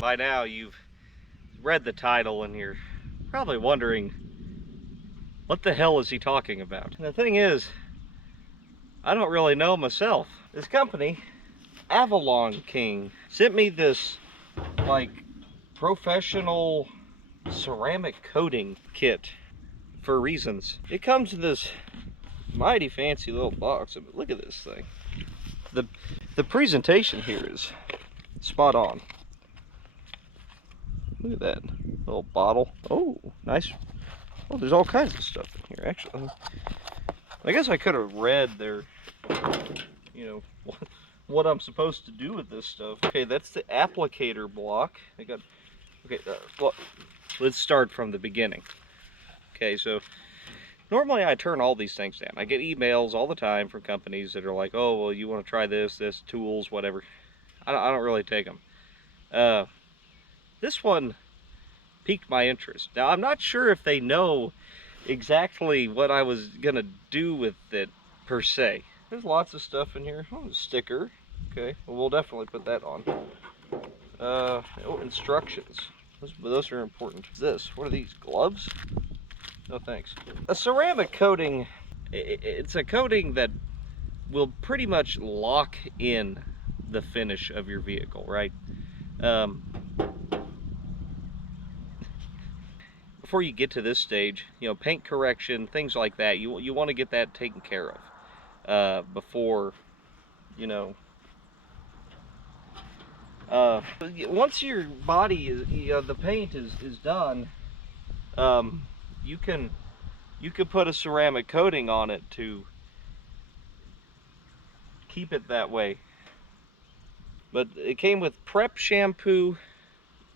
By now you've read the title and you're probably wondering, what the hell is he talking about? And the thing is, I don't really know myself. This company, Avalon King, sent me this like professional ceramic coating kit for reasons. It comes in this mighty fancy little box. Look at this thing. The presentation here is spot on. Look at that little bottle. Oh, nice. Oh, there's all kinds of stuff in here, actually. I guess I could have read their, you know, what I'm supposed to do with this stuff. Okay, that's the applicator block. I got, okay, well, let's start from the beginning. Okay, so normally I turn all these things down. I get emails all the time from companies that are like, oh, well, you want to try this, tools, whatever. I don't really take them. This one piqued my interest. Now, I'm not sure if they know exactly what I was gonna do with it per se. There's lots of stuff in here. Oh, a sticker. Okay, well, we'll definitely put that on. Oh, instructions. Those are important. What's this? What are these? Gloves? No thanks. A ceramic coating, it's a coating that will pretty much lock in the finish of your vehicle, right? Before you get to this stage, you know, paint correction, things like that, you want to get that taken care of before, you know, once your body is, you know, the paint is done, you can put a ceramic coating on it to keep it that way. But it came with prep shampoo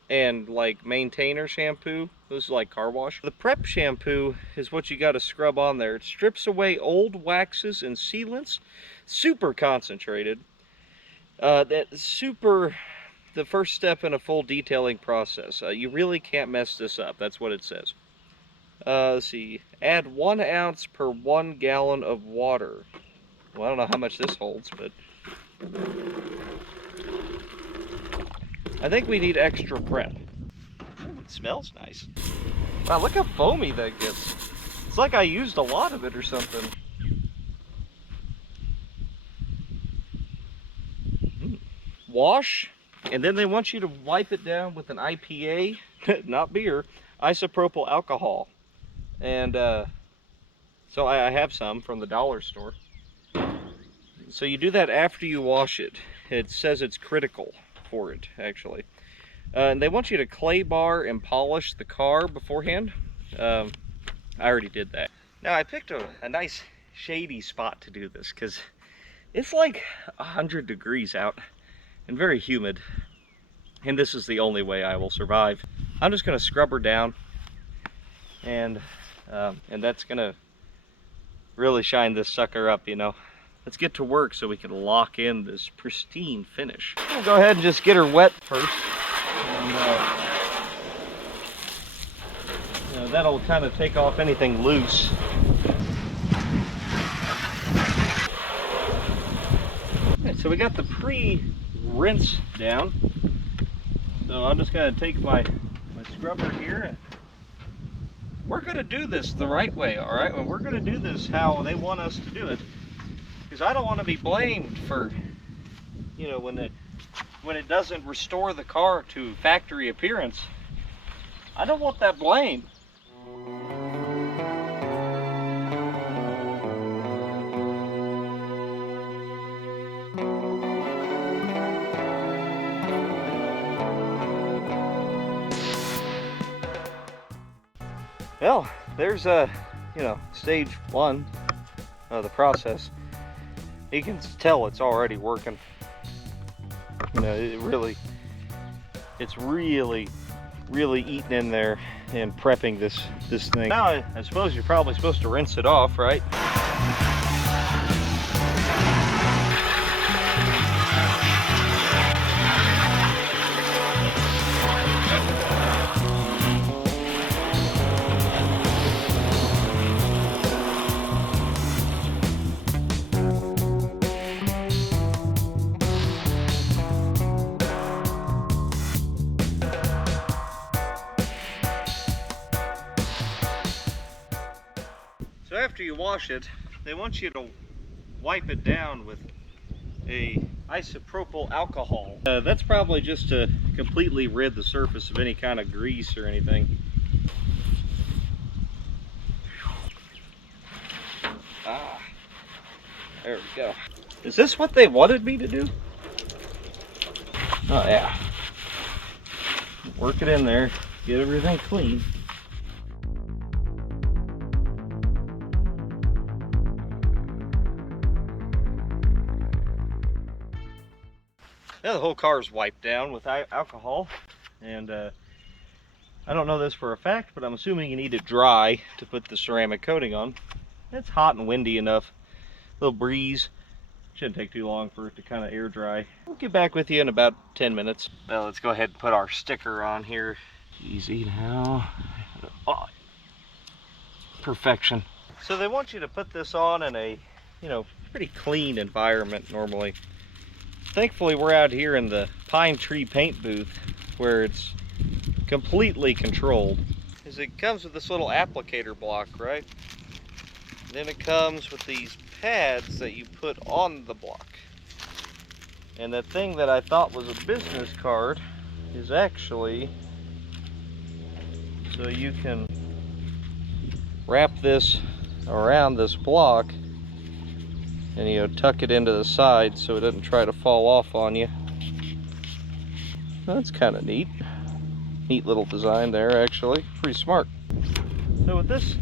and like maintainer shampoo. This is like car wash. The prep shampoo is what you got to scrub on there. It strips away old waxes and sealants, super concentrated. The first step in a full detailing process. You really can't mess this up. That's what it says. Let's see. Add 1 ounce per 1 gallon of water. Well, I don't know how much this holds, but I think we need extra prep. Ooh, it smells nice. Wow, look how foamy that gets. It's like I used a lot of it or something. Wash, and then they want you to wipe it down with an IPA, not beer, isopropyl alcohol. And so I have some from the dollar store. So you do that after you wash it. It says it's critical for it, actually. And they want you to clay bar and polish the car beforehand. I already did that. Now I picked a nice shady spot to do this because it's like 100 degrees out and very humid. And this is the only way I will survive. I'm just gonna scrub her down, and that's gonna really shine this sucker up, you know. Let's get to work so we can lock in this pristine finish. We'll go ahead and just get her wet first. And, you know, that'll kind of take off anything loose. Okay, so we got the pre-rinse down. So I'm just going to take my scrubber here. And we're going to do this the right way, all right? And we're going to do this how they want us to do it. Because I don't want to be blamed for, you know, when it doesn't restore the car to factory appearance. I don't want that blame. Well, there's you know, stage 1 of the process. You can tell it's already working. You know, it's really eating in there and prepping this thing. Now I suppose you're probably supposed to rinse it off, right? after you wash it, they want you to wipe it down with a isopropyl alcohol. That's probably just to completely rid the surface of any kind of grease or anything. Ah, there we go. Is this what they wanted me to do? Oh yeah. Work it in there, get everything clean. Now the whole car is wiped down with alcohol, and I don't know this for a fact, but I'm assuming you need it dry to put the ceramic coating on. It's hot and windy enough, a little breeze. Shouldn't take too long for it to kind of air dry. We'll get back with you in about 10 minutes. Well, let's go ahead and put our sticker on here. Easy now. Oh, perfection. So they want you to put this on in a, pretty clean environment normally. Thankfully, we're out here in the pine tree paint booth where it's completely controlled. Because it comes with this little applicator block, right? Then it comes with these pads that you put on the block. And that thing that I thought was a business card is actually so you can wrap this around this block and tuck it into the side so it doesn't try to fall off on you. That's kind of neat. Neat little design there, actually. Pretty smart. So with this,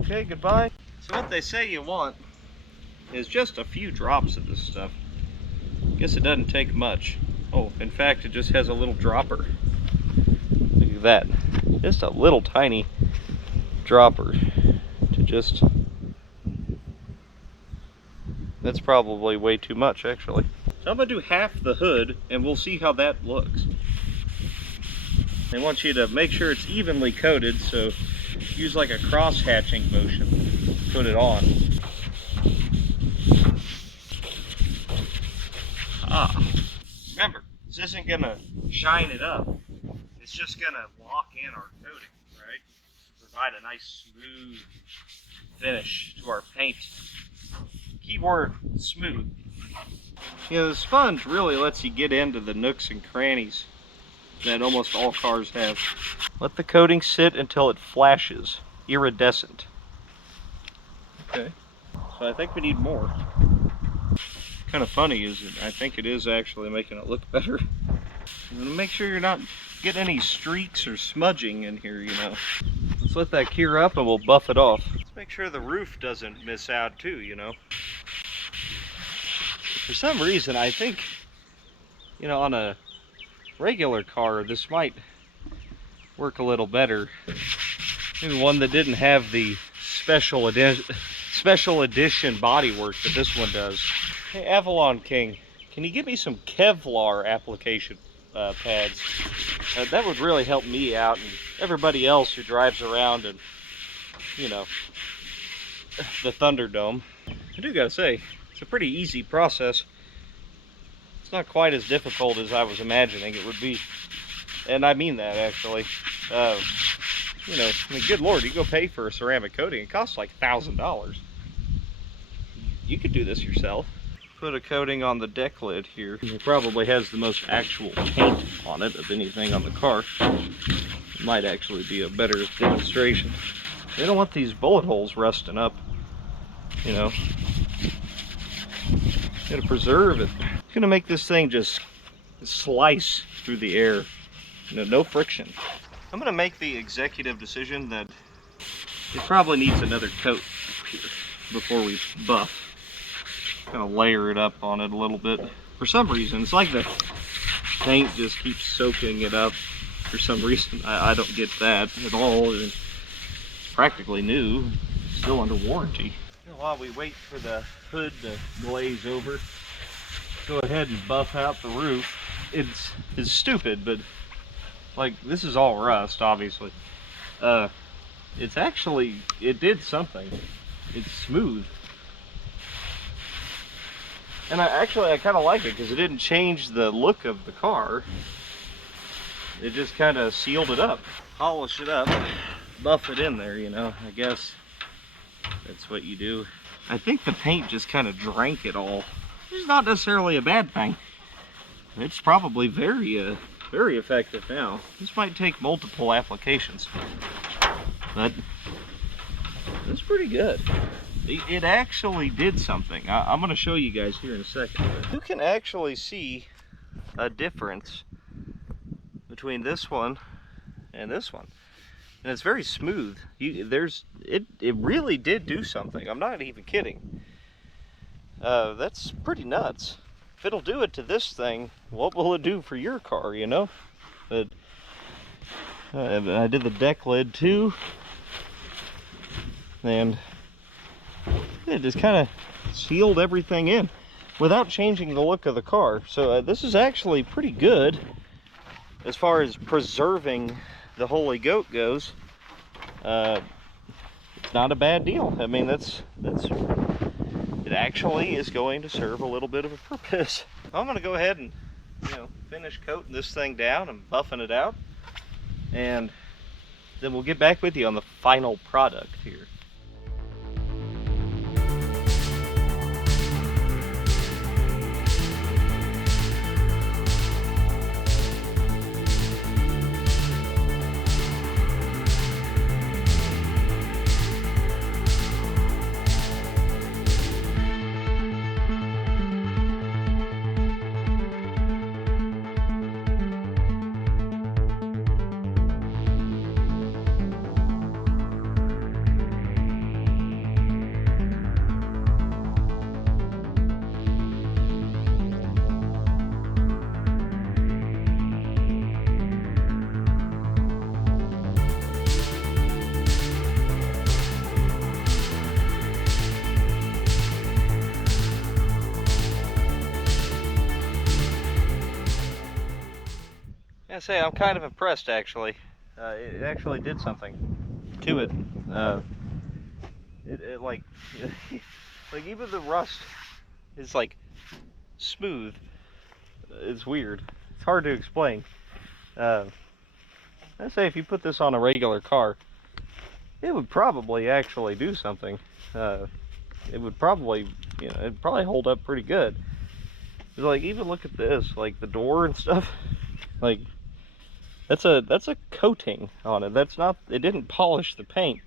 okay, goodbye. So what they say you want is just a few drops of this stuff. Guess it doesn't take much. Oh, in fact, it just has a little dropper. Look at that. Just a little tiny dropper to just... That's probably way too much, actually. So I'm gonna do half the hood and we'll see how that looks. They want you to make sure it's evenly coated, so use like a cross-hatching motion. Put it on. Remember, this isn't gonna shine it up. It's just gonna lock in our coating, right? Provide a nice smooth finish to our paint. Keyword, smooth. The sponge really lets you get into the nooks and crannies that almost all cars have. Let the coating sit until it flashes, iridescent. Okay, so I think we need more. Kind of funny is that I think it is actually making it look better. I'm gonna make sure you're not getting any streaks or smudging in here, Let's let that cure up and we'll buff it off. Let's make sure the roof doesn't miss out too, For some reason, I think, on a regular car, this might work a little better. Maybe one that didn't have the special edition bodywork that this one does. Hey, Avalon King, can you give me some Kevlar application pads? That would really help me out and everybody else who drives around and, the Thunderdome. I do gotta say, it's a pretty easy process. It's not quite as difficult as I was imagining it would be. And I mean that, actually. Good Lord, you go pay for a ceramic coating, it costs like $1,000. You could do this yourself. Put a coating on the deck lid here. It probably has the most actual paint on it of anything on the car. It might actually be a better demonstration. They don't want these bullet holes rusting up, Gotta preserve it. It's gonna make this thing just slice through the air. No friction. I'm gonna make the executive decision that it probably needs another coat here before we buff. Kind of layer it up on it a little bit. For some reason, it's like the paint just keeps soaking it up. For some reason, I don't get that at all. It's practically new, still under warranty. While we wait for the hood to glaze over, go ahead and buff out the roof. It's stupid, but this is all rust, obviously. It's actually, it did something. It's smooth. And I kind of like it because it didn't change the look of the car. It just kind of sealed it up. Polish it up, buff it in there, I guess. That's what you do. I think the paint just kind of drank it all. It's not necessarily a bad thing. It's probably very effective now. This might take multiple applications, but it's pretty good. It actually did something. I'm going to show you guys here in a second. You can actually see a difference between this one and this one, and it's very smooth. It really did do something. I'm not even kidding. That's pretty nuts. If it'll do it to this thing, what will it do for your car, you know? But I did the deck lid too, and it just kind of sealed everything in without changing the look of the car. So this is actually pretty good as far as preserving the Holley goat goes. It's not a bad deal. I mean, it actually is going to serve a little bit of a purpose. I'm going to go ahead and, finish coating this thing down and buffing it out, and then we'll get back with you on the final product here. I say I'm kind of impressed, actually. It actually did something to it. It like like even the rust is like smooth. It's weird. It's hard to explain. I say if you put this on a regular car, it would probably actually do something. It would probably, it'd probably hold up pretty good. It's like, even look at this, like the door and stuff. Like, that's a coating on it. That's not, it didn't polish the paint.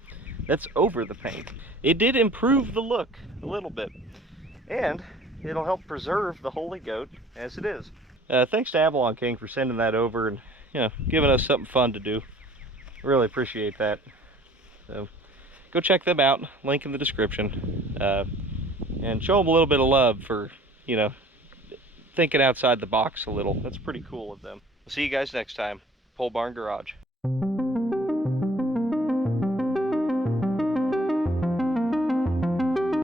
That's over the paint. It did improve the look a little bit, and it'll help preserve the Holley goat as it is. Thanks to Avalon King for sending that over and giving us something fun to do. Really appreciate that. So go check them out. Link in the description, and show them a little bit of love for thinking outside the box a little. That's pretty cool of them. We'll see you guys next time. Pole Barn Garage.